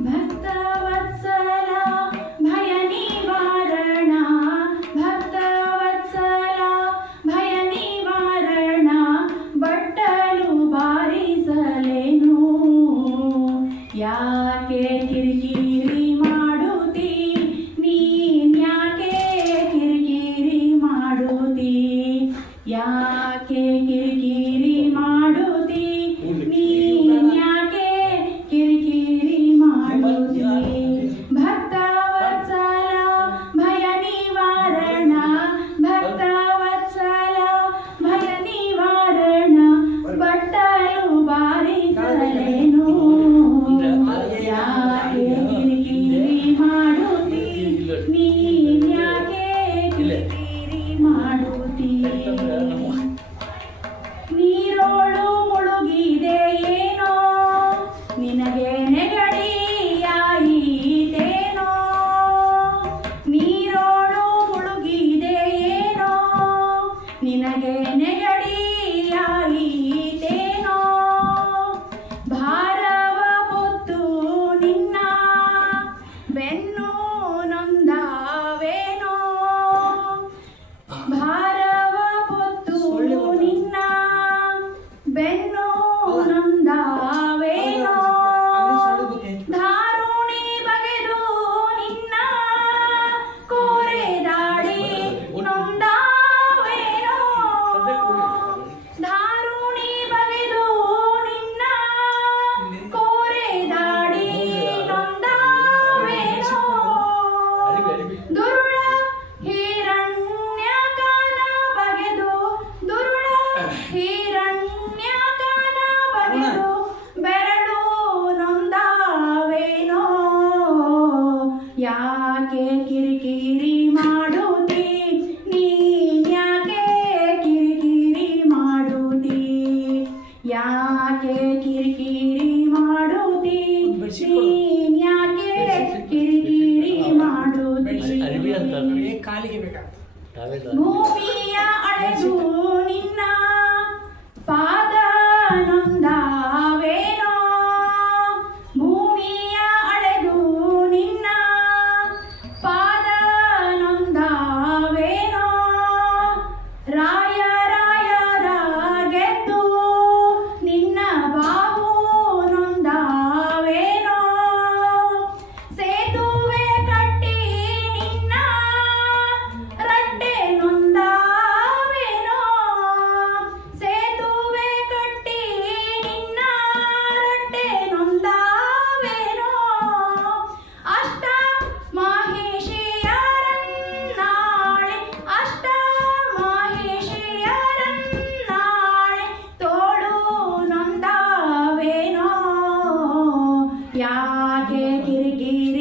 ಭಕ್ತವತ್ಸಲ ಭಯ ನಿವಾರಣ, ಭಕ್ತವತ್ಸಲ ಭಯ ನಿವಾರಣ, ಬಟ್ಟಲು ಬಾರಿಸಲೇನು ಯಾಕೆ ಕಿರಿಕಿರಿ ಮಾಡುತ್ತೀ, ನೀನ್ಯಾಕೆ ಕಿರಿಕಿರಿ ಮಾಡುತ್ತೀ, ಯಾಕೆ ಕಿರಿಕಿರಿ ಮಾಡುತ್ತೀ, ನೀನ್ಯಾಕೆ ಕಿರಿಕಿರಿ ಮಾಡುತ್ತೀ. ಭಕ್ತವತ್ಸಲ ಭಯ ನಿವಾರಣ, ಭಕ್ತವತ್ಸಲ ಭಯ ನಿವಾರಣ, ಬಟ್ಟಲು ಬಾರಿಸಲೇನು ಯಾಕೆ ಕಿರಿಕಿರಿ ಮಾಡುತ್ತೀ, ನೀನ್ಯಾಕೆ ಕಿರಿಕಿರಿ ಮಾಡುತ್ತೀ. ನೀರೋಳು ಮುಳುಗಿದೆ ಏನೋ, ನಿನಗೆ ನೆಗಡಿಯಾಯಿತೇನೋ, ನೀರೋಳು ಮುಳುಗಿದೆ ಏನೋ, ನಿನಗೆ ನೆಗಡಿಯಾಯಿತೇನೋ, ಭಾರವ ಹೊತ್ತು ನಿನ್ನ ಬೆನ್ನು ನೊಂದವೇನೋ, ಭಾರವ ಹೊತ್ತು ನಿನ್ನ ಬೆನ್ನು ನೊಂದವೇನೋ, ಧಾರುಣಿ ಬಗೆದು ನಿನ್ನ ಕೋರೆದಾಡಿ ನೊಂದವೇನೋ, ಧಾರುಣಿ ಬಗೆದು ನಿನ್ನ ಕೋರೆದಾಡಿ ನೊಂದವೇನೋ, ದುರುಳ ಹಿರಣ್ಯಕನ ಬಗೆದು, ದುರುಳ ಹಿರಣ್ಯಕನ ಬಗೆದು ಬೆರಳು ನೊಂದವೇನೋ ಯಾಕೆ ಕಿರಿಕಿರಿ ಮಾಡುತ್ತೀ, ನೀನ್ಯಾಕೆ ಕಿರಿಕಿರಿ ಮಾಡುತ್ತೀ, ಯಾಕೆ ಕಿರಿಕಿರಿ ಮಾಡುತ್ತೀ, ನೀನ್ಯಾಕೆ ಕಿರಿಕಿರಿ ಮಾಡುತ್ತೀ. ಭೂಮಿಯ ಅಳೆದು ನಿನ್ನ ಪಾದ ನೊಂದವೇನೋ, ಭೂಮಿಯ ಅಳೆದು ನಿನ್ನ ಪಾದ ನೊಂದವೇನೋ, ರಾಯರ ಗೆದ್ದು ನಿನ್ನ ಬಾವು ನೊಂದವೇನೋ, ಸೇತುವೆ ಕಟ್ಟಿ ನಿನ್ನ ರಟ್ಟೆ ನೊಂದವೇನೋ, ಸೇತುವೆ ಕಟ್ಟಿ ನಿನ್ನ ರಟ್ಟೆ ನೊಂದವೇನೋ, ಅಷ್ಟ ಮಹಿಷಿಯರನ್ನಾಳೆ, ಅಷ್ಟ ಮಹಿಷಿಯರನ್ನಾಳೆ ತೋಳು ನೊಂದವೇನೋ ಯಾಕೆ ಕಿರಿಕಿರಿ